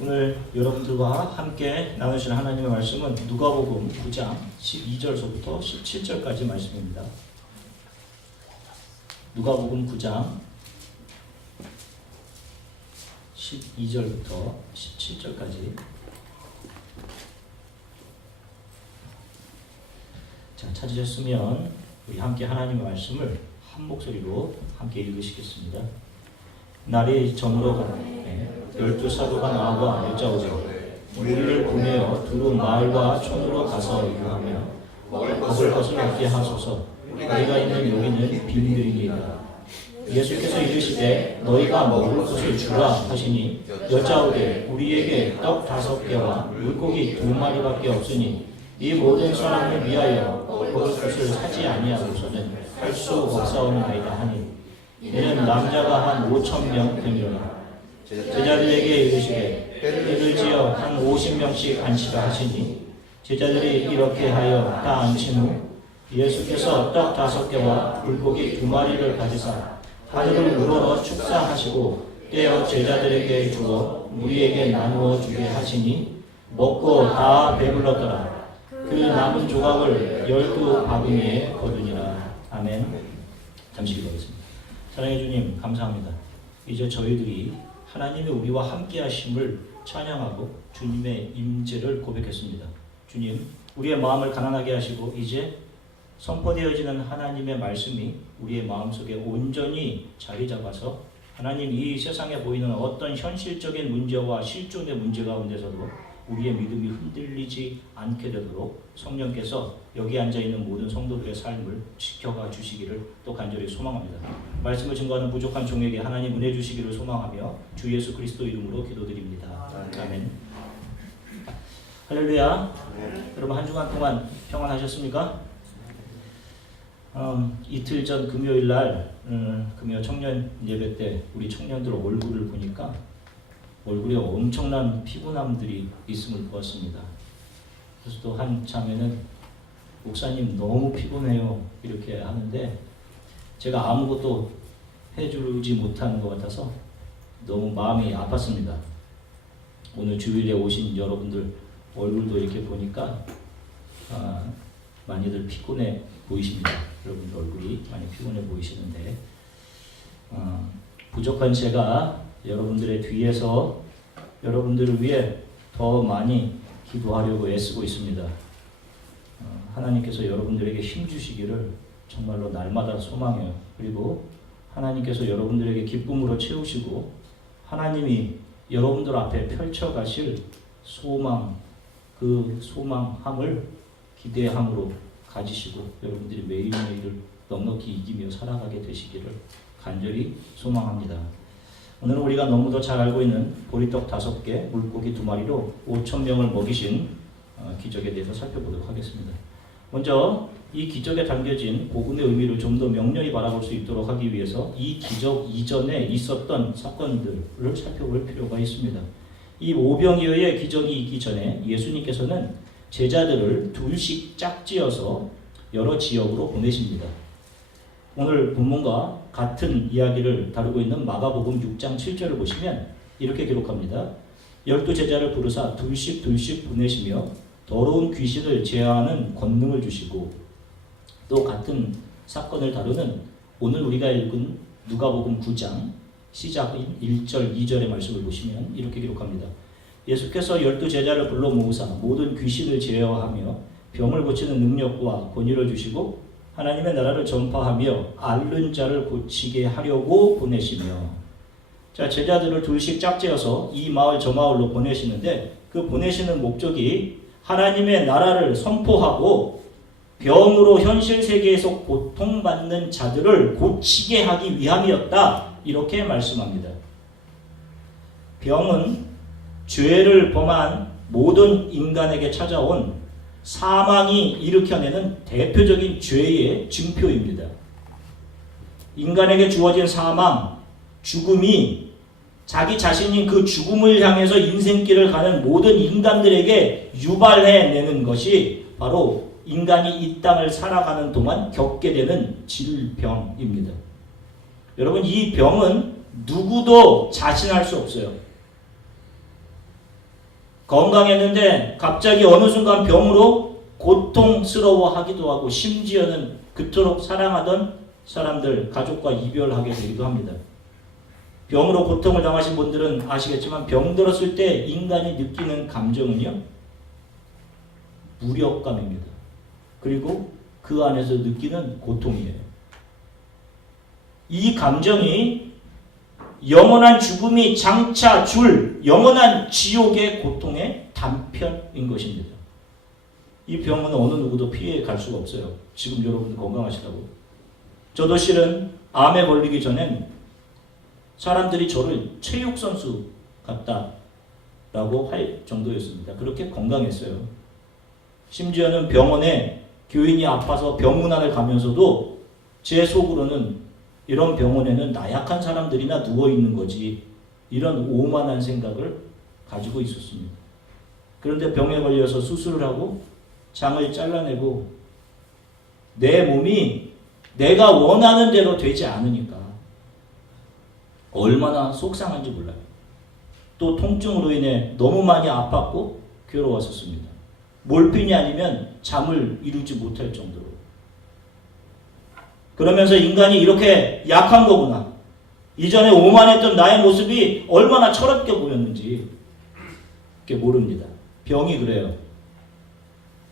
오늘 여러분들과 함께 나누실 하나님의 말씀은 누가복음 9장 12절서부터 17절까지 말씀입니다. 누가복음 9장 12절부터 17절까지. 자, 찾으셨으면 우리 함께 하나님의 말씀을 한 목소리로 함께 읽으시겠습니다. 날이 저물어가네 12사도가 나와 여짜오되 우리를 보내어 두루 마을과 촌으로 가서 이루하며 먹을 것을 얻게 하소서. 우리가 있는 여기는 빈들이니이다. 예수께서 이르시되 너희가 먹을 것을 주라 하시니 여짜오되 우리에게 떡 5개와 물고기 2마리밖에 없으니 이 모든 사람을 위하여 먹을 것을 사지 아니하고서는 할 수 없사옵나이다 하니 이는 남자가 한 5,000명 되밀어라. 제자들에게 이르시되 때를 지어 한 50명씩 앉히라 하시니 제자들이 이렇게 하여 다 앉힌 후 예수께서 떡 5개와 물고기 2마리를 가지사 하늘을 우러러 축사하시고 떼어 제자들에게 주어 무리에게 나누어 주게 하시니 먹고 다 배불렀더라. 그 남은 조각을 12바구니에 거두니라. 아멘. 잠시 기도하겠습니다. 사랑해 주님, 감사합니다. 이제 저희들이 하나님의 우리와 함께 하심을 찬양하고 주님의 임재를 고백했습니다. 주님, 우리의 마음을 가난하게 하시고 이제 선포되어지는 하나님의 말씀이 우리의 마음속에 온전히 자리 잡아서 하나님, 이 세상에 보이는 어떤 현실적인 문제와 실존의 문제 가운데서도 우리의 믿음이 흔들리지 않게 되도록 성령께서 여기 앉아있는 모든 성도들의 삶을 지켜가 주시기를 또 간절히 소망합니다. 말씀을 증거하는 부족한 종에게 하나님 은혜 주시기를 소망하며 주 예수 그리스도 이름으로 기도드립니다. 아멘. 할렐루야. 여러분 한 주간 동안 평안하셨습니까? 이틀 전 금요일 날 금요 청년 예배 때 우리 청년들 얼굴을 보니까 얼굴에 엄청난 피곤함들이 있음을 보았습니다. 그래서 또 한 참에는 목사님 너무 피곤해요 이렇게 하는데 제가 아무것도 해주지 못하는 것 같아서 너무 마음이 아팠습니다. 오늘 주일에 오신 여러분들 얼굴도 이렇게 보니까 많이들 피곤해 보이십니다. 여러분들 얼굴이 많이 피곤해 보이시는데 부족한 제가 여러분들의 뒤에서 여러분들을 위해 더 많이 기도하려고 애쓰고 있습니다. 하나님께서 여러분들에게 힘 주시기를 정말로 날마다 소망해요. 그리고 하나님께서 여러분들에게 기쁨으로 채우시고 하나님이 여러분들 앞에 펼쳐가실 소망, 그 소망함을 기대함으로 가지시고 여러분들이 매일매일을 넉넉히 이기며 살아가게 되시기를 간절히 소망합니다. 오늘은 우리가 너무도 잘 알고 있는 보리떡 5개, 물고기 2마리로 5,000명을 먹이신 기적에 대해서 살펴보도록 하겠습니다. 먼저 이 기적에 담겨진 복음의 의미를 좀 더 명료히 바라볼 수 있도록 하기 위해서 이 기적 이전에 있었던 사건들을 살펴볼 필요가 있습니다. 이 오병이어의 기적이 있기 전에 예수님께서는 제자들을 둘씩 짝지어서 여러 지역으로 보내십니다. 오늘 본문과 같은 이야기를 다루고 있는 마가복음 6장 7절을 보시면 이렇게 기록합니다. 12제자를 부르사 둘씩 보내시며 더러운 귀신을 제어하는 권능을 주시고 또 같은 사건을 다루는 오늘 우리가 읽은 누가복음 9장 시작인 1절 2절의 말씀을 보시면 이렇게 기록합니다. 예수께서 12제자를 불러 모으사 모든 귀신을 제어하며 병을 고치는 능력과 권위를 주시고 하나님의 나라를 전파하며 앓는 자를 고치게 하려고 보내시며. 자, 제자들을 둘씩 짝지어서 이 마을 저 마을로 보내시는데 그 보내시는 목적이 하나님의 나라를 선포하고 병으로 현실 세계에서 고통받는 자들을 고치게 하기 위함이었다. 이렇게 말씀합니다. 병은 죄를 범한 모든 인간에게 찾아온 사망이 일으켜내는 대표적인 죄의 증표입니다. 인간에게 주어진 사망, 죽음이 자기 자신인 그 죽음을 향해서 인생길을 가는 모든 인간들에게 유발해내는 것이 바로 인간이 이 땅을 살아가는 동안 겪게 되는 질병입니다. 여러분, 이 병은 누구도 자신할 수 없어요. 건강했는데 갑자기 어느 순간 병으로 고통스러워하기도 하고 심지어는 그토록 사랑하던 사람들, 가족과 이별하게 되기도 합니다. 병으로 고통을 당하신 분들은 아시겠지만 병 들었을 때 인간이 느끼는 감정은요, 무력감입니다. 그리고 그 안에서 느끼는 고통이에요. 이 감정이 영원한 죽음이 장차 줄 영원한 지옥의 고통의 단편인 것입니다. 이 병은 어느 누구도 피해 갈 수가 없어요. 지금 여러분들 건강하시다고. 저도 실은 암에 걸리기 전엔 사람들이 저를 체육선수 같다라고 할 정도였습니다. 그렇게 건강했어요. 심지어는 병원에 교인이 아파서 병문안을 가면서도 제 속으로는 이런 병원에는 나약한 사람들이나 누워있는 거지, 이런 오만한 생각을 가지고 있었습니다. 그런데 병에 걸려서 수술을 하고 장을 잘라내고 내 몸이 내가 원하는 대로 되지 않으니까 얼마나 속상한지 몰라요. 또 통증으로 인해 너무 많이 아팠고 괴로웠었습니다. 몰핀이 아니면 잠을 이루지 못할 정도로. 그러면서 인간이 이렇게 약한 거구나. 이전에 오만했던 나의 모습이 얼마나 철없게 보였는지 이렇게 모릅니다. 병이 그래요.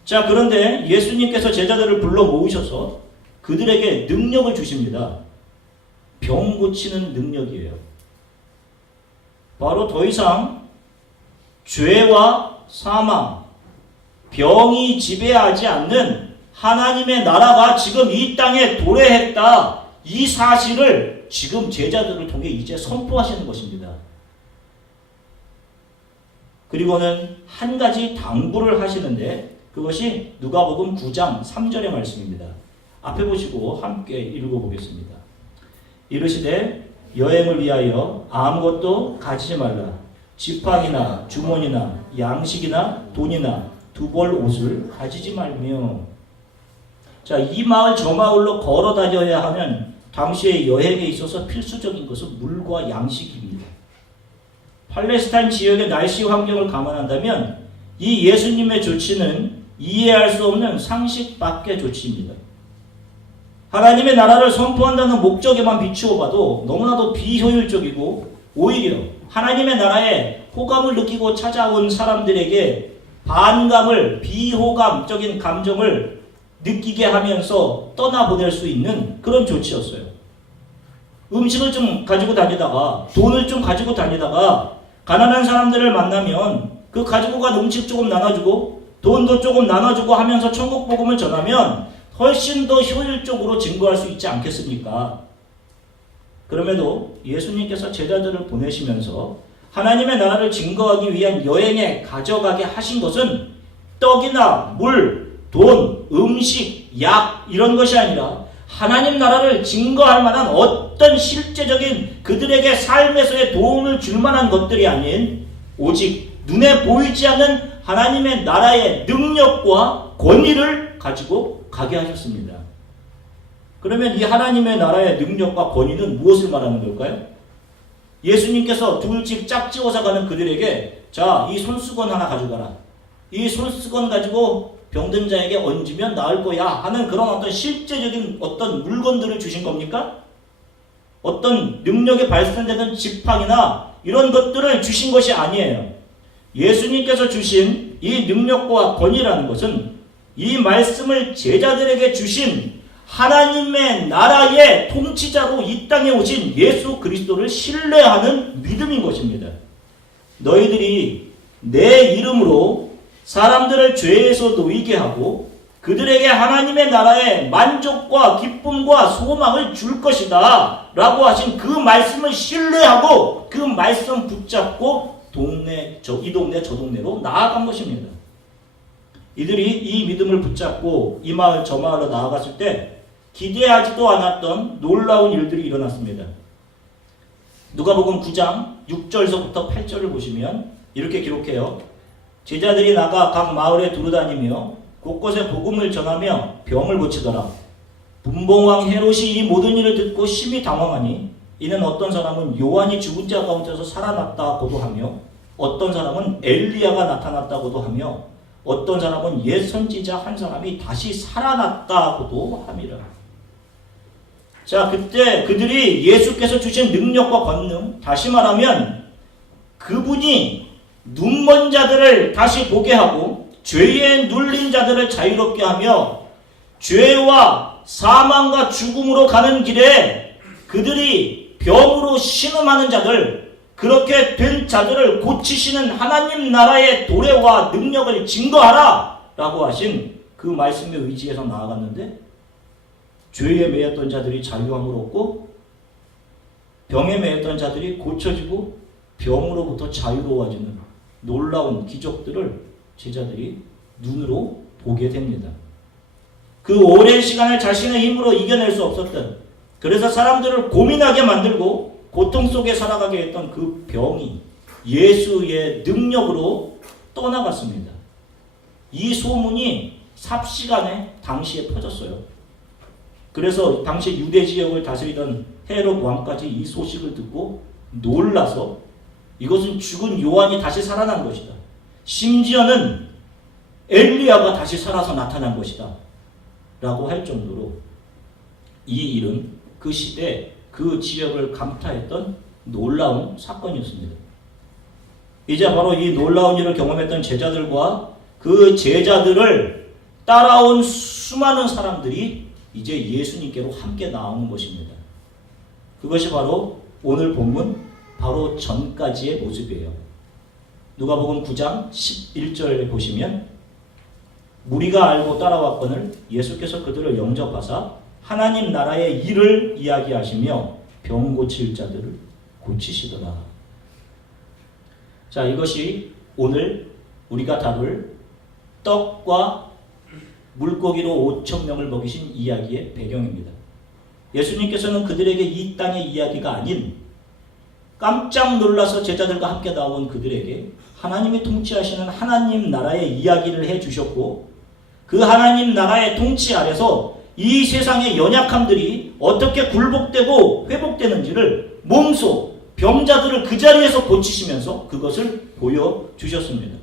자, 그런데 예수님께서 제자들을 불러 모으셔서 그들에게 능력을 주십니다. 병 고치는 능력이에요. 바로 더 이상 죄와 사망, 병이 지배하지 않는 하나님의 나라가 지금 이 땅에 도래했다. 이 사실을 지금 제자들을 통해 이제 선포하시는 것입니다. 그리고는 한 가지 당부를 하시는데 그것이 누가복음 9장 3절의 말씀입니다. 앞에 보시고 함께 읽어보겠습니다. 이르시되 여행을 위하여 아무것도 가지지 말라. 지팡이나 주머니나 양식이나 돈이나 두 벌 옷을 가지지 말며. 자, 이 마을 저 마을로 걸어 다녀야 하면 당시의 여행에 있어서 필수적인 것은 물과 양식입니다. 팔레스타인 지역의 날씨 환경을 감안한다면 이 예수님의 조치는 이해할 수 없는 상식 밖의 조치입니다. 하나님의 나라를 선포한다는 목적에만 비추어 봐도 너무나도 비효율적이고 오히려 하나님의 나라에 호감을 느끼고 찾아온 사람들에게 반감을, 비호감적인 감정을 느끼게 하면서 떠나보낼 수 있는 그런 조치였어요. 음식을 좀 가지고 다니다가, 돈을 좀 가지고 다니다가 가난한 사람들을 만나면 그 가지고 간 음식 조금 나눠주고 돈도 조금 나눠주고 하면서 천국 복음을 전하면 훨씬 더 효율적으로 증거할 수 있지 않겠습니까? 그럼에도 예수님께서 제자들을 보내시면서 하나님의 나라를 증거하기 위한 여행에 가져가게 하신 것은 떡이나 물, 돈, 음식, 약 이런 것이 아니라 하나님 나라를 증거할 만한 어떤 실제적인 그들에게 삶에서의 도움을 줄 만한 것들이 아닌 오직 눈에 보이지 않는 하나님의 나라의 능력과 권위를 가지고 가게 하셨습니다. 그러면 이 하나님의 나라의 능력과 권위는 무엇을 말하는 걸까요? 예수님께서 둘씩 짝지어서 가는 그들에게 자, 이 손수건 하나 가져가라. 이 손수건 가지고 병든 자에게 얹으면 나을 거야 하는 그런 어떤 실제적인 어떤 물건들을 주신 겁니까? 어떤 능력이 발산되는 지팡이나 이런 것들을 주신 것이 아니에요. 예수님께서 주신 이 능력과 권위라는 것은 이 말씀을 제자들에게 주신 하나님의 나라의 통치자로 이 땅에 오신 예수 그리스도를 신뢰하는 믿음인 것입니다. 너희들이 내 이름으로 사람들을 죄에서 놓이게 하고 그들에게 하나님의 나라의 만족과 기쁨과 소망을 줄 것이다 라고 하신 그 말씀을 신뢰하고 그 말씀 붙잡고 이 동네 저 동네로 나아간 것입니다. 이들이 이 믿음을 붙잡고 이 마을 저 마을로 나아갔을 때 기대하지도 않았던 놀라운 일들이 일어났습니다. 누가복음 9장 6절서부터 8절을 보시면 이렇게 기록해요. 제자들이 나가 각 마을에 두루다니며 곳곳에 복음을 전하며 병을 고치더라. 분봉왕 헤롯이 이 모든 일을 듣고 심히 당황하니 이는 어떤 사람은 요한이 죽은 자 가운데서 살아났다 고도하며 어떤 사람은 엘리야가 나타났다고도 하며 어떤 사람은 옛 선지자 한 사람이 다시 살아났다고도 함이라. 자, 그때 그들이 예수께서 주신 능력과 권능, 다시 말하면 그분이 눈먼 자들을 다시 보게 하고 죄에 눌린 자들을 자유롭게 하며 죄와 사망과 죽음으로 가는 길에 그들이 병으로 신음하는 자들, 그렇게 된 자들을 고치시는 하나님 나라의 도래와 능력을 증거하라 라고 하신 그 말씀에 의지해서 나아갔는데 죄에 매였던 자들이 자유함을 얻고 병에 매였던 자들이 고쳐지고 병으로부터 자유로워지는 놀라운 기적들을 제자들이 눈으로 보게 됩니다. 그 오랜 시간을 자신의 힘으로 이겨낼 수 없었던, 그래서 사람들을 고민하게 만들고 고통 속에 살아가게 했던 그 병이 예수의 능력으로 떠나갔습니다. 이 소문이 삽시간에 당시에 퍼졌어요. 그래서 당시 유대 지역을 다스리던 헤롯 왕까지 이 소식을 듣고 놀라서 이것은 죽은 요한이 다시 살아난 것이다. 심지어는 엘리야가 다시 살아서 나타난 것이다. 라고 할 정도로 이 일은 그 시대 그 지역을 감탄했던 놀라운 사건이었습니다. 이제 바로 이 놀라운 일을 경험했던 제자들과 그 제자들을 따라온 수많은 사람들이 이제 예수님께로 함께 나오는 것입니다. 그것이 바로 오늘 본문 바로 전까지의 모습이에요. 누가복음 9장 11절에 보시면 무리가 알고 따라왔거늘 예수께서 그들을 영접하사 하나님 나라의 일을 이야기하시며 병 고칠 자들을 고치시더라. 자, 이것이 오늘 우리가 다룰 떡과 물고기로 5,000명을 먹이신 이야기의 배경입니다. 예수님께서는 그들에게 이 땅의 이야기가 아닌 깜짝 놀라서 제자들과 함께 나온 그들에게 하나님이 통치하시는 하나님 나라의 이야기를 해주셨고 그 하나님 나라의 통치 아래서 이 세상의 연약함들이 어떻게 굴복되고 회복되는지를 몸소 병자들을 그 자리에서 고치시면서 그것을 보여주셨습니다.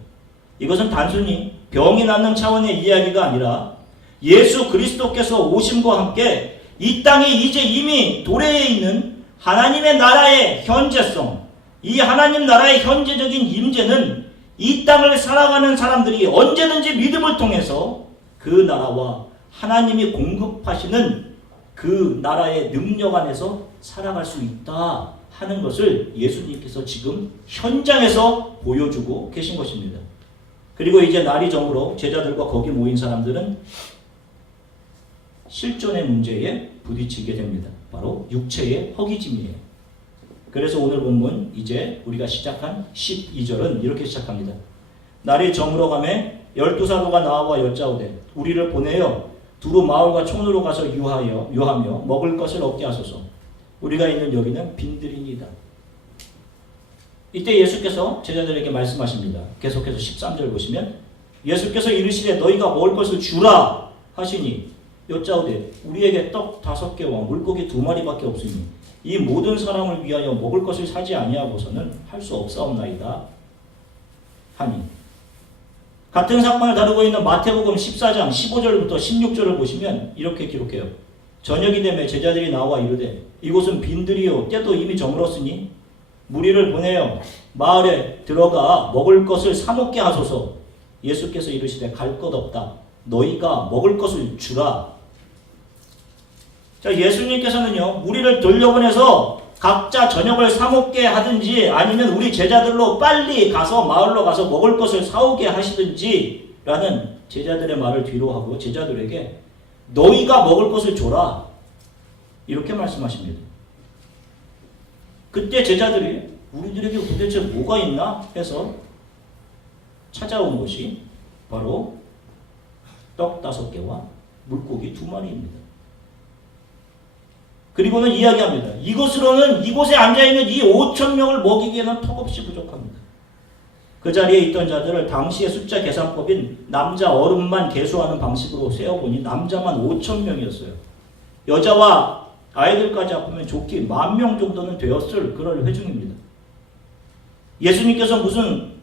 이것은 단순히 병이 낫는 차원의 이야기가 아니라 예수 그리스도께서 오심과 함께 이 땅에 이제 이미 도래해 있는 하나님의 나라의 현재성, 이 하나님 나라의 현재적인 임재는 이 땅을 살아가는 사람들이 언제든지 믿음을 통해서 그 나라와 하나님이 공급하시는 그 나라의 능력 안에서 살아갈 수 있다 하는 것을 예수님께서 지금 현장에서 보여주고 계신 것입니다. 그리고 이제 날이 저물어 제자들과 거기 모인 사람들은 실존의 문제에 부딪히게 됩니다. 바로 육체의 허기짐이에요. 그래서 오늘 본문 이제 우리가 시작한 12절은 이렇게 시작합니다. 날이 저물어가매 12사도가 나와 여짜오되 우리를 보내어 두루 마을과 촌으로 가서 유하며 먹을 것을 얻게 하소서. 우리가 있는 여기는 빈들이니이다. 이때 예수께서 제자들에게 말씀하십니다. 계속해서 13절 보시면 예수께서 이르시되 너희가 먹을 것을 주라 하시니 여짜오되 우리에게 떡 5개와 물고기 2마리밖에 없으니 이 모든 사람을 위하여 먹을 것을 사지 아니하고서는 할 수 없사옵나이다 하니, 같은 사건을 다루고 있는 마태복음 14장 15절부터 16절을 보시면 이렇게 기록해요. 저녁이 되매 제자들이 나와 이르되 이곳은 빈들이요 때도 이미 저물었으니 무리를 보내어 마을에 들어가 먹을 것을 사 먹게 하소서. 예수께서 이르시되 갈 것 없다. 너희가 먹을 것을 주라. 자, 예수님께서는요, 무리를 돌려보내서 각자 저녁을 사 먹게 하든지 아니면 우리 제자들로 빨리 가서 마을로 가서 먹을 것을 사오게 하시든지 라는 제자들의 말을 뒤로 하고 제자들에게 너희가 먹을 것을 줘라 이렇게 말씀하십니다. 그때 제자들이 우리들에게 도대체 뭐가 있나 해서 찾아온 것이 바로 떡 5개와 물고기 2마리입니다. 그리고는 이야기합니다. 이곳으로는 이곳에 앉아있는 이 5,000명을 먹이기에는 턱없이 부족합니다. 그 자리에 있던 자들을 당시의 숫자 계산법인 남자 어른만 계수하는 방식으로 세어보니 남자만 5,000명이었어요. 여자와 아이들까지 합하면 좋게 10,000명 정도는 되었을 그럴 회중입니다. 예수님께서 무슨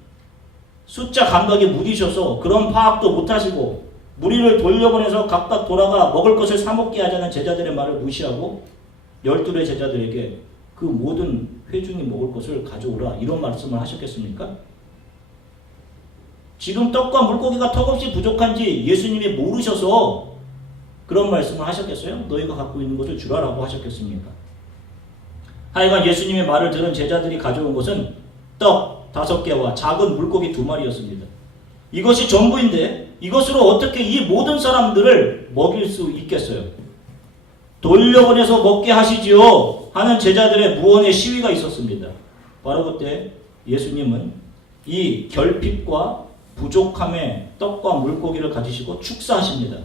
숫자 감각에 무디셔서 그런 파악도 못하시고 무리를 돌려보내서 각각 돌아가 먹을 것을 사먹게 하자는 제자들의 말을 무시하고 12의 제자들에게 그 모든 회중이 먹을 것을 가져오라 이런 말씀을 하셨겠습니까? 지금 떡과 물고기가 턱없이 부족한지 예수님이 모르셔서 그런 말씀을 하셨겠어요? 너희가 갖고 있는 것을 주라라고 하셨겠습니까? 하여간 예수님의 말을 들은 제자들이 가져온 것은 떡 5개와 작은 물고기 2마리였습니다. 이것이 전부인데 이것으로 어떻게 이 모든 사람들을 먹일 수 있겠어요? 돌려보내서 먹게 하시지요 하는 제자들의 무언의 시위가 있었습니다. 바로 그때 예수님은 이 결핍과 부족함의 떡과 물고기를 가지시고 축사하십니다.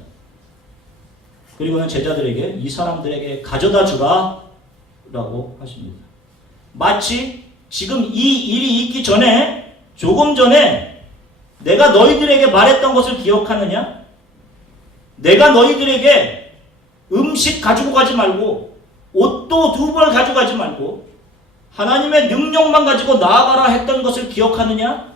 그리고는 제자들에게 이 사람들에게 가져다 주라 라고 하십니다. 마치 지금 이 일이 있기 전에 조금 전에 내가 너희들에게 말했던 것을 기억하느냐? 내가 너희들에게 음식 가지고 가지 말고 옷도 2벌 가져가지 말고 하나님의 능력만 가지고 나아가라 했던 것을 기억하느냐?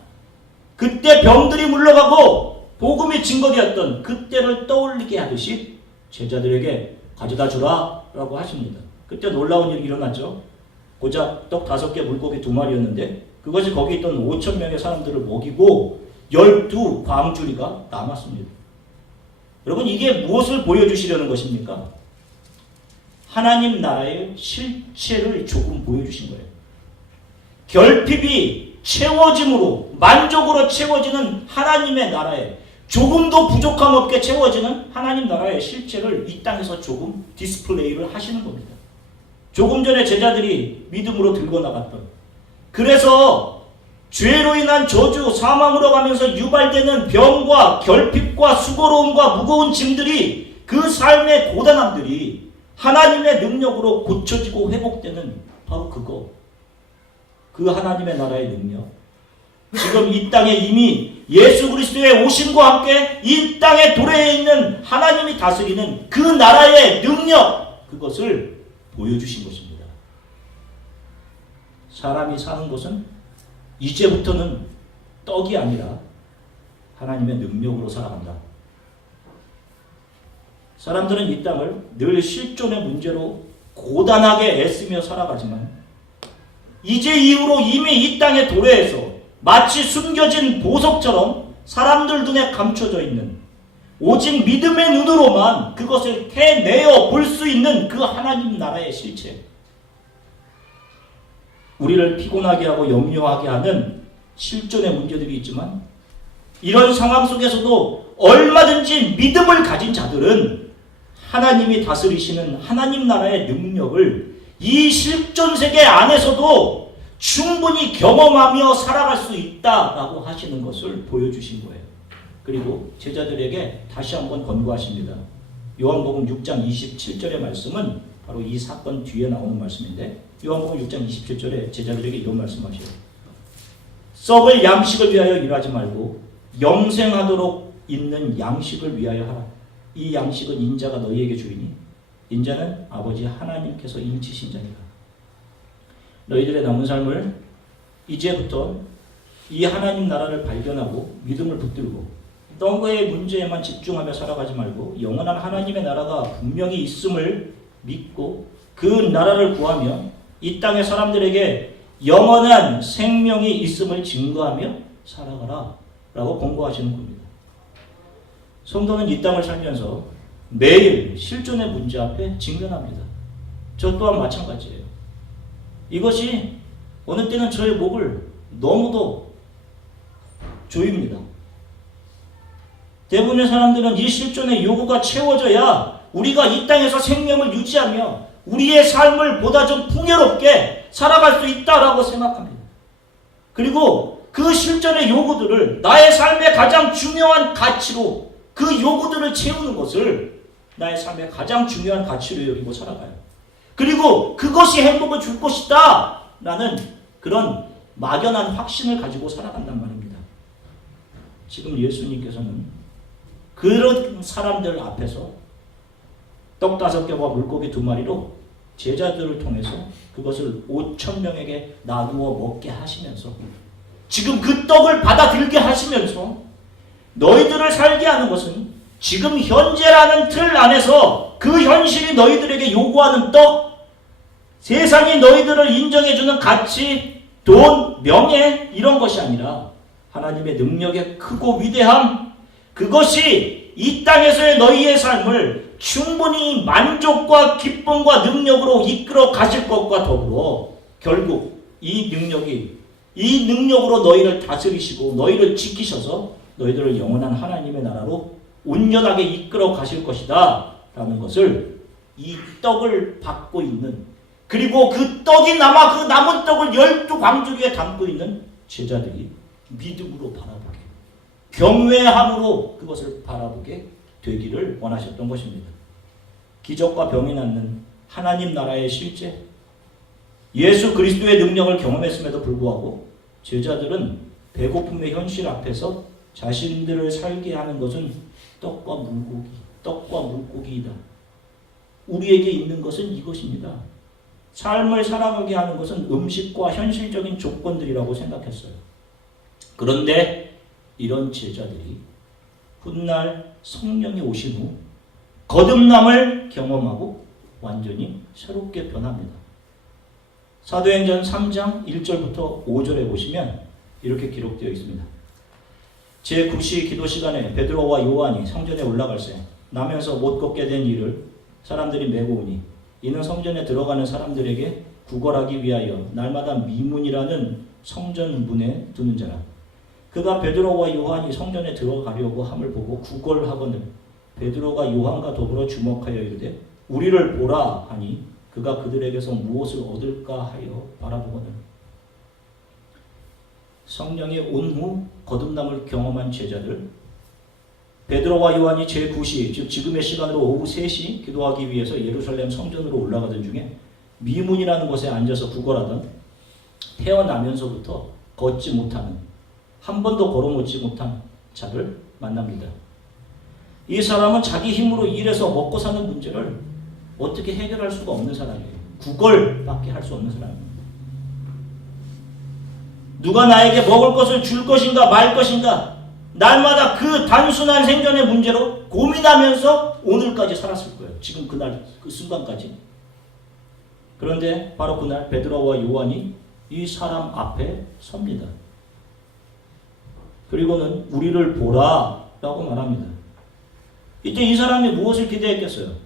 그때 병들이 물러가고 복음이 증거되었던 그때를 떠올리게 하듯이 제자들에게 가져다 주라 라고 하십니다. 그때 놀라운 일이 일어났죠. 고작 떡 5개 물고기 2마리였는데 그것이 거기 있던 5,000명의 사람들을 먹이고 12 광주리가 남았습니다. 여러분 이게 무엇을 보여주시려는 것입니까? 하나님 나라의 실체를 조금 보여주신 거예요. 결핍이 채워짐으로 만족으로 채워지는 하나님의 나라에 조금도 부족함 없게 채워지는 하나님 나라의 실체를 이 땅에서 조금 디스플레이를 하시는 겁니다. 조금 전에 제자들이 믿음으로 들고 나갔던 그래서 죄로 인한 저주, 사망으로 가면서 유발되는 병과 결핍과 수고로움과 무거운 짐들이 그 삶의 고단함들이 하나님의 능력으로 고쳐지고 회복되는 바로 그거. 그 하나님의 나라의 능력. 지금 이 땅에 이미 예수 그리스도의 오심과 함께 이 땅의 도래에 있는 하나님이 다스리는 그 나라의 능력, 그것을 보여주신 것입니다. 사람이 사는 것은 이제부터는 떡이 아니라 하나님의 능력으로 살아간다. 사람들은 이 땅을 늘 실존의 문제로 고단하게 애쓰며 살아가지만 이제 이후로 이미 이 땅의 도래에서 마치 숨겨진 보석처럼 사람들 눈에 감춰져 있는 오직 믿음의 눈으로만 그것을 해내어 볼 수 있는 그 하나님 나라의 실체. 우리를 피곤하게 하고 염려하게 하는 실존의 문제들이 있지만 이런 상황 속에서도 얼마든지 믿음을 가진 자들은 하나님이 다스리시는 하나님 나라의 능력을 이 실존 세계 안에서도 충분히 경험하며 살아갈 수 있다라고 하시는 것을 보여주신 거예요. 그리고 제자들에게 다시 한번 권고하십니다. 요한복음 6장 27절의 말씀은 바로 이 사건 뒤에 나오는 말씀인데 요한복음 6장 27절에 제자들에게 이런 말씀하셔요. 썩을 양식을 위하여 일하지 말고 영생하도록 있는 양식을 위하여 하라. 이 양식은 인자가 너희에게 주이니 인자는 아버지 하나님께서 인치신 자니라. 너희들의 남은 삶을 이제부터 이 하나님 나라를 발견하고 믿음을 붙들고 떡의 문제에만 집중하며 살아가지 말고 영원한 하나님의 나라가 분명히 있음을 믿고 그 나라를 구하며 이 땅의 사람들에게 영원한 생명이 있음을 증거하며 살아가라 라고 권고하시는 겁니다. 성도는 이 땅을 살면서 매일 실존의 문제 앞에 직면합니다. 저 또한 마찬가지예요. 이것이 어느 때는 저의 목을 너무도 조입니다. 대부분의 사람들은 이 실존의 요구가 채워져야 우리가 이 땅에서 생명을 유지하며 우리의 삶을 보다 좀 풍요롭게 살아갈 수 있다라고 생각합니다. 그리고 그 실존의 요구들을 나의 삶의 가장 중요한 가치로 그 요구들을 채우는 것을 나의 삶의 가장 중요한 가치로 여기고 살아가요. 그리고 그것이 행복을 줄 것이다 라는 그런 막연한 확신을 가지고 살아간단 말입니다. 지금 예수님께서는 그런 사람들 앞에서 떡 5개와 물고기 2마리로 제자들을 통해서 그것을 5,000명에게 나누어 먹게 하시면서 지금 그 떡을 받아들게 하시면서 너희들을 살게 하는 것은 지금 현재라는 틀 안에서 그 현실이 너희들에게 요구하는 떡, 세상이 너희들을 인정해주는 가치, 돈, 명예 이런 것이 아니라 하나님의 능력의 크고 위대함, 그것이 이 땅에서의 너희의 삶을 충분히 만족과 기쁨과 능력으로 이끌어 가실 것과 더불어 결국 이 능력으로 너희를 다스리시고 너희를 지키셔서 너희들을 영원한 하나님의 나라로 온전하게 이끌어 가실 것이다 라는 것을 이 떡을 받고 있는, 그리고 그 떡이 남아 그 남은 떡을 12광주리에 담고 있는 제자들이 믿음으로 바라보게, 경외함으로 그것을 바라보게 되기를 원하셨던 것입니다. 기적과 병이 낫는 하나님 나라의 실제, 예수 그리스도의 능력을 경험했음에도 불구하고 제자들은 배고픔의 현실 앞에서 자신들을 살게 하는 것은 떡과 물고기이다. 우리에게 있는 것은 이것입니다. 삶을 살아가게 하는 것은 음식과 현실적인 조건들이라고 생각했어요. 그런데 이런 제자들이 훗날 성령이 오신 후 거듭남을 경험하고 완전히 새롭게 변합니다. 사도행전 3장 1절부터 5절에 보시면 이렇게 기록되어 있습니다. 제9시 기도 시간에 베드로와 요한이 성전에 올라갈새 나면서 못 걷게 된 이를 사람들이 메고 오니 이는 성전에 들어가는 사람들에게 구걸하기 위하여 날마다 미문이라는 성전 문에 두는 자라. 그가 베드로와 요한이 성전에 들어가려고 함을 보고 구걸하거늘 베드로가 요한과 더불어 주목하여 이르되 우리를 보라 하니 그가 그들에게서 무엇을 얻을까 하여 바라보거늘. 성령이 온 후 거듭남을 경험한 제자들, 베드로와 요한이 제9시 즉 지금의 시간으로 오후 3시 기도하기 위해서 예루살렘 성전으로 올라가던 중에 미문이라는 곳에 앉아서 구걸하던 태어나면서부터 걷지 못하는, 한 번도 걸어놓지 못한 자를 만납니다. 이 사람은 자기 힘으로 일해서 먹고 사는 문제를 어떻게 해결할 수가 없는 사람이에요. 구걸밖에 할 수 없는 사람입니다. 누가 나에게 먹을 것을 줄 것인가 말 것인가, 날마다 그 단순한 생존의 문제로 고민하면서 오늘까지 살았을 거예요. 지금 그날 그 순간까지. 그런데 바로 그날 베드로와 요한이 이 사람 앞에 섭니다. 그리고는 우리를 보라 라고 말합니다. 이제 이 사람이 무엇을 기대했겠어요?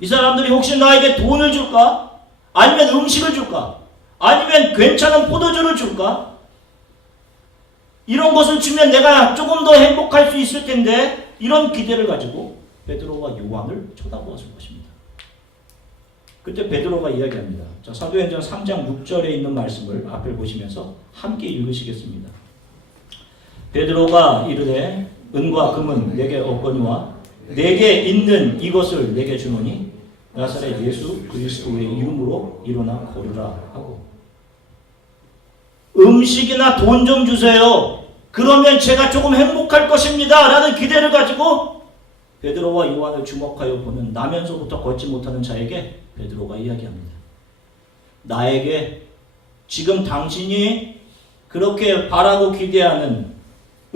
이 사람들이 혹시 나에게 돈을 줄까? 아니면 음식을 줄까? 아니면 괜찮은 포도주를 줄까? 이런 것을 주면 내가 조금 더 행복할 수 있을 텐데, 이런 기대를 가지고 베드로와 요한을 쳐다보았을 것입니다. 그때 베드로가 이야기합니다. 자, 사도행전 3장 6절에 있는 말씀을 앞을 보시면서 함께 읽으시겠습니다. 베드로가 이르되 은과 금은 내게 없거니와 내게 있는 이것을 내게 주노니 나사렛 예수 그리스도의 이름으로 일어나 걸으라 하고, 음식이나 돈 좀 주세요. 그러면 제가 조금 행복할 것입니다 라는 기대를 가지고 베드로와 요한을 주목하여 보는 나면서부터 걷지 못하는 자에게 베드로가 이야기합니다. 나에게 지금 당신이 그렇게 바라고 기대하는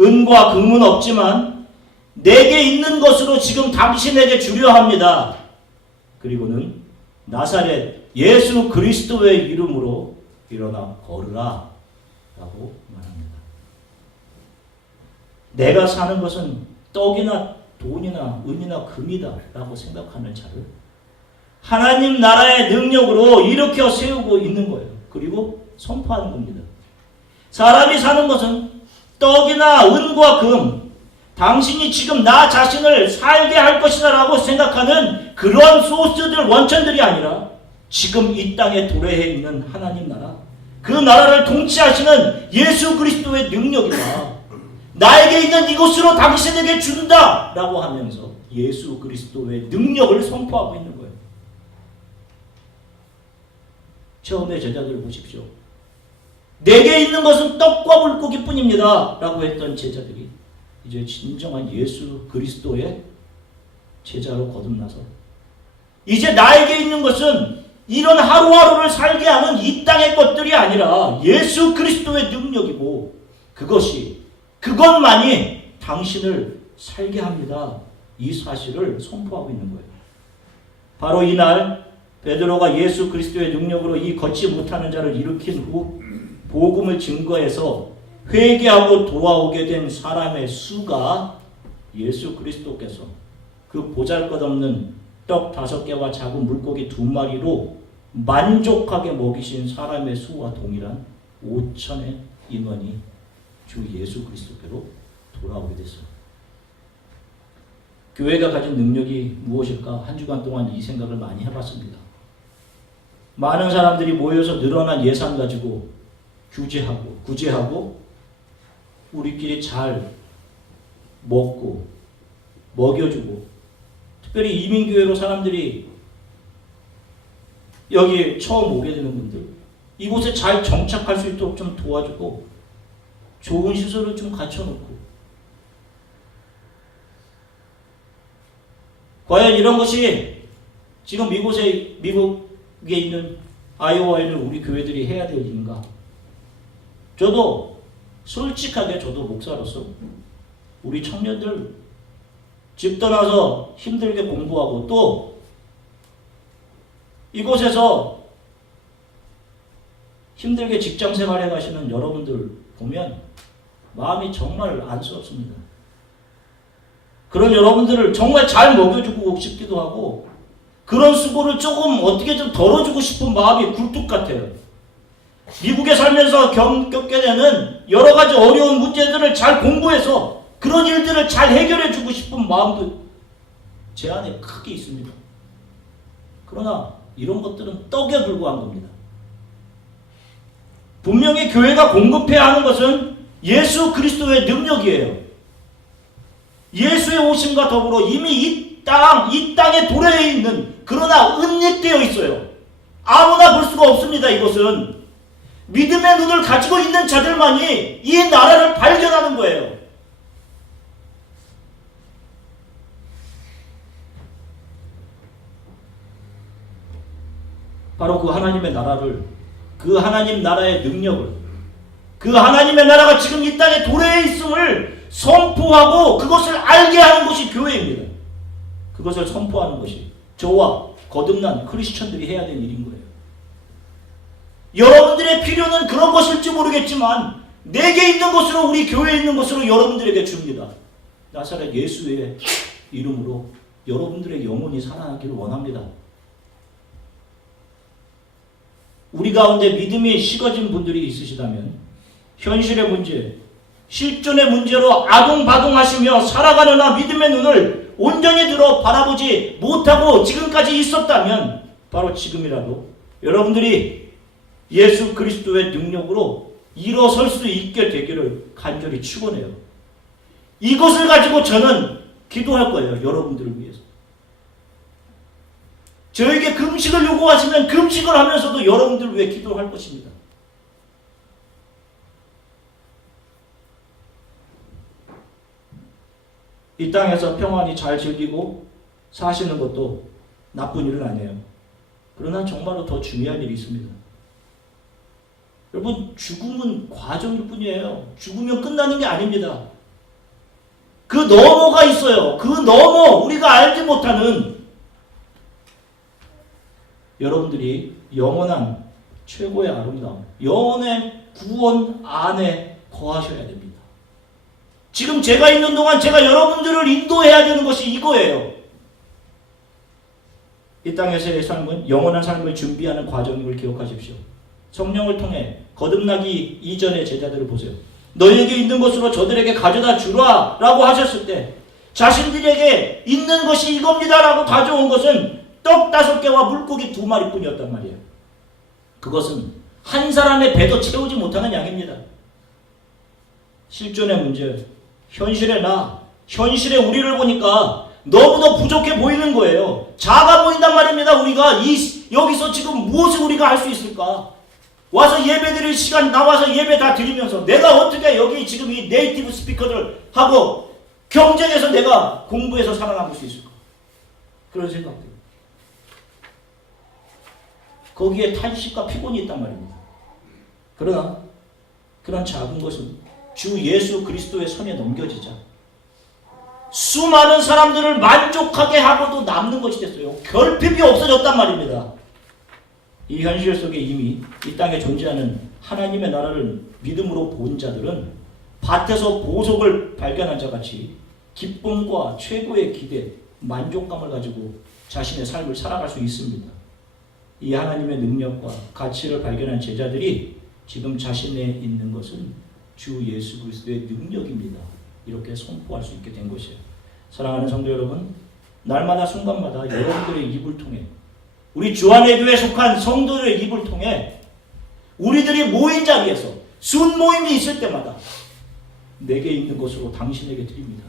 은과 금은 없지만 내게 있는 것으로 지금 당신에게 주려 합니다. 그리고는 나사렛 예수 그리스도의 이름으로 일어나 걸으라 라고 말합니다. 내가 사는 것은 떡이나 돈이나 은이나 금이다 라고 생각하는 자를 하나님 나라의 능력으로 일으켜 세우고 있는 거예요. 그리고 선포하는 겁니다. 사람이 사는 것은 떡이나 은과 금, 당신이 지금 나 자신을 살게 할 것이다 라고 생각하는 그런 소스들, 원천들이 아니라 지금 이 땅에 도래해 있는 하나님 나라, 그 나라를 통치하시는 예수 그리스도의 능력이다. 나에게 있는 이것으로 당신에게 준다 라고 하면서 예수 그리스도의 능력을 선포하고 있는 거예요. 처음에 제자들을 보십시오. 내게 있는 것은 떡과 물고기뿐입니다 라고 했던 제자들이 이제 진정한 예수 그리스도의 제자로 거듭나서 이제 나에게 있는 것은 이런 하루하루를 살게 하는 이 땅의 것들이 아니라 예수 그리스도의 능력이고 그것만이 당신을 살게 합니다. 이 사실을 선포하고 있는 거예요. 바로 이날 베드로가 예수 그리스도의 능력으로 이 걷지 못하는 자를 일으킨 후 복음을 증거해서 회개하고 돌아오게 된 사람의 수가 예수 그리스도께서 그 보잘것없는 떡 5개와 작은 물고기 2마리로 만족하게 먹이신 사람의 수와 동일한 5천의 인원이 주 예수 그리스도께로 돌아오게 됐어요. 교회가 가진 능력이 무엇일까? 한 주간 동안 이 생각을 많이 해봤습니다. 많은 사람들이 모여서 늘어난 예산 가지고 구제하고 우리끼리 잘 먹고 먹여주고, 특별히 이민교회로 사람들이 여기 처음 오게 되는 분들, 이곳에 잘 정착할 수 있도록 좀 도와주고 좋은 시설을 좀 갖춰놓고, 과연 이런 것이 지금 미국에 있는 아이오와에 있는 우리 교회들이 해야 될 일인가? 저도 솔직하게 목사로서 우리 청년들 집 떠나서 힘들게 공부하고 또 이곳에서 힘들게 직장 생활해 가시는 여러분들 보면 마음이 정말 안쓰럽습니다. 그런 여러분들을 정말 잘 먹여주고 싶기도 하고 그런 수고를 조금 어떻게 좀 덜어주고 싶은 마음이 굴뚝 같아요. 미국에 살면서 겪게 되는 여러 가지 어려운 문제들을 잘 공부해서 그런 일들을 잘 해결해주고 싶은 마음도 제 안에 크게 있습니다. 그러나 이런 것들은 떡에 불과한 겁니다. 분명히 교회가 공급해야 하는 것은 예수 그리스도의 능력이에요. 예수의 오심과 더불어 이미 이 땅에 도래해 있는, 그러나 은닉되어 있어요. 아무나 볼 수가 없습니다. 이것은 믿음의 눈을 가지고 있는 자들만이 이 나라를 발견하는 거예요. 바로 그 하나님의 나라를, 그 하나님 나라의 능력을, 그 하나님의 나라가 지금 이 땅에 도래해 있음을 선포하고 그것을 알게 하는 것이 교회입니다. 그것을 선포하는 것이 저와 거듭난 크리스천들이 해야 될 일인 거예요. 여러분들의 필요는 그런 것일지 모르겠지만 내게 있는 것으로, 우리 교회에 있는 것으로 여러분들에게 줍니다. 나사렛 예수의 이름으로 여러분들의 영혼이 살아나기를 원합니다. 우리 가운데 믿음이 식어진 분들이 있으시다면 현실의 문제, 실존의 문제로 아둥바둥하시며 살아가느나 믿음의 눈을 온전히 들어 바라보지 못하고 지금까지 있었다면 바로 지금이라도 여러분들이 예수 그리스도의 능력으로 일어설 수 있게 되기를 간절히 축원해요. 이것을 가지고 저는 기도할 거예요. 여러분들을 위해서. 저에게 금식을 요구하시면 금식을 하면서도 여러분들을 위해 기도할 것입니다. 이 땅에서 평안히 잘 즐기고 사시는 것도 나쁜 일은 아니에요. 그러나 정말로 더 중요한 일이 있습니다. 여러분, 죽음은 과정일 뿐이에요. 죽으면 끝나는 게 아닙니다. 그 너머가 있어요. 그 너머, 우리가 알지 못하는, 여러분들이 영원한 최고의 아름다움, 영원의 구원 안에 거하셔야 됩니다. 지금 제가 있는 동안 제가 여러분들을 인도해야 되는 것이 이거예요. 이 땅에서의 삶은 영원한 삶을 준비하는 과정임을 기억하십시오. 성령을 통해 거듭나기 이전의 제자들을 보세요. 너희에게 있는 것으로 저들에게 가져다 주라 라고 하셨을 때 자신들에게 있는 것이 이겁니다 라고 가져온 것은 떡 5개와 물고기 2마리 뿐이었단 말이에요. 그것은 한 사람의 배도 채우지 못하는 양입니다. 실존의 문제, 현실의 우리를 보니까 너무도 부족해 보이는 거예요. 작아 보인단 말입니다. 우리가 여기서 지금 무엇을 우리가 할 수 있을까? 와서 예배 드릴 시간 나와서 예배 다 드리면서 내가 어떻게 여기 지금 이 네이티브 스피커들 하고 경쟁해서 내가 공부해서 살아남을 수 있을까? 그런 생각들. 거기에 탄식과 피곤이 있단 말입니다. 그러나 그런 작은 것은 주 예수 그리스도의 손에 넘겨지자 수많은 사람들을 만족하게 하고도 남는 것이 됐어요. 결핍이 없어졌단 말입니다. 이 현실 속에 이미 이 땅에 존재하는 하나님의 나라를 믿음으로 본 자들은 밭에서 보석을 발견한 자같이 기쁨과 최고의 기대, 만족감을 가지고 자신의 삶을 살아갈 수 있습니다. 이 하나님의 능력과 가치를 발견한 제자들이 지금 자신에 있는 것은 주 예수 그리스도의 능력입니다. 이렇게 선포할 수 있게 된 것이에요. 사랑하는 성도 여러분, 날마다 순간마다 여러분들의 입을 통해 우리 주안의 교회에 속한 성도들의 입을 통해 우리들이 모인 자리에서 순모임이 있을 때마다 내게 있는 것으로 당신에게 드립니다.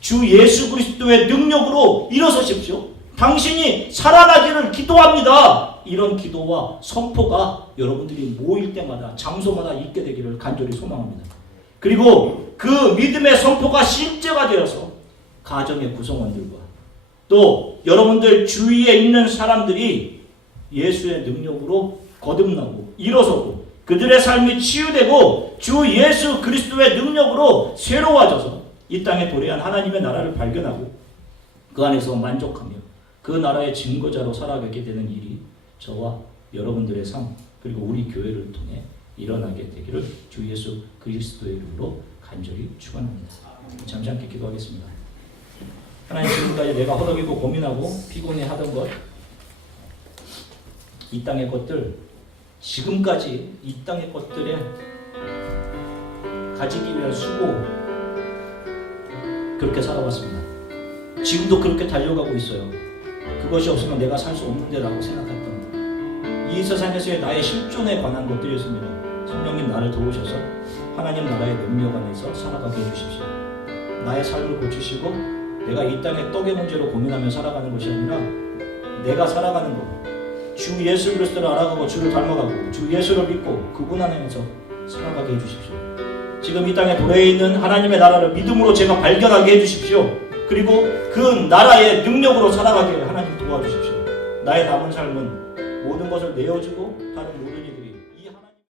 주 예수 그리스도의 능력으로 일어서십시오. 당신이 살아나기를 기도합니다. 이런 기도와 선포가 여러분들이 모일 때마다 장소마다 있게 되기를 간절히 소망합니다. 그리고 그 믿음의 선포가 실제가 되어서 가정의 구성원들과 또 여러분들 주위에 있는 사람들이 예수의 능력으로 거듭나고 일어서고 그들의 삶이 치유되고 주 예수 그리스도의 능력으로 새로워져서 이 땅에 도래한 하나님의 나라를 발견하고 그 안에서 만족하며 그 나라의 증거자로 살아가게 되는 일이 저와 여러분들의 삶 그리고 우리 교회를 통해 일어나게 되기를 주 예수 그리스도의 이름으로 간절히 축원합니다. 잠시 함께 기도하겠습니다. 하나님, 지금까지 내가 허덕이고 고민하고 피곤해하던 것, 이 땅의 것들, 지금까지 이 땅의 것들에 가지기 위한 수고 그렇게 살아왔습니다. 지금도 그렇게 달려가고 있어요. 그것이 없으면 내가 살 수 없는데 라고 생각했던 이 세상에서의 나의 실존에 관한 것들이었습니다. 성령님 나를 도우셔서 하나님 나라의 능력 안에서 살아가게 해주십시오. 나의 삶을 고치시고 내가 이 땅의 떡의 문제로 고민하며 살아가는 것이 아니라 내가 살아가는 것, 주 예수 그리스도를 알아가고 주를 닮아가고 주 예수를 믿고 그분 안에서 살아가게 해주십시오. 지금 이 땅에 도래해 있는 하나님의 나라를 믿음으로 제가 발견하게 해주십시오. 그리고 그 나라의 능력으로 살아가게 하나님 도와주십시오. 나의 남은 삶은 모든 것을 내어주고 다른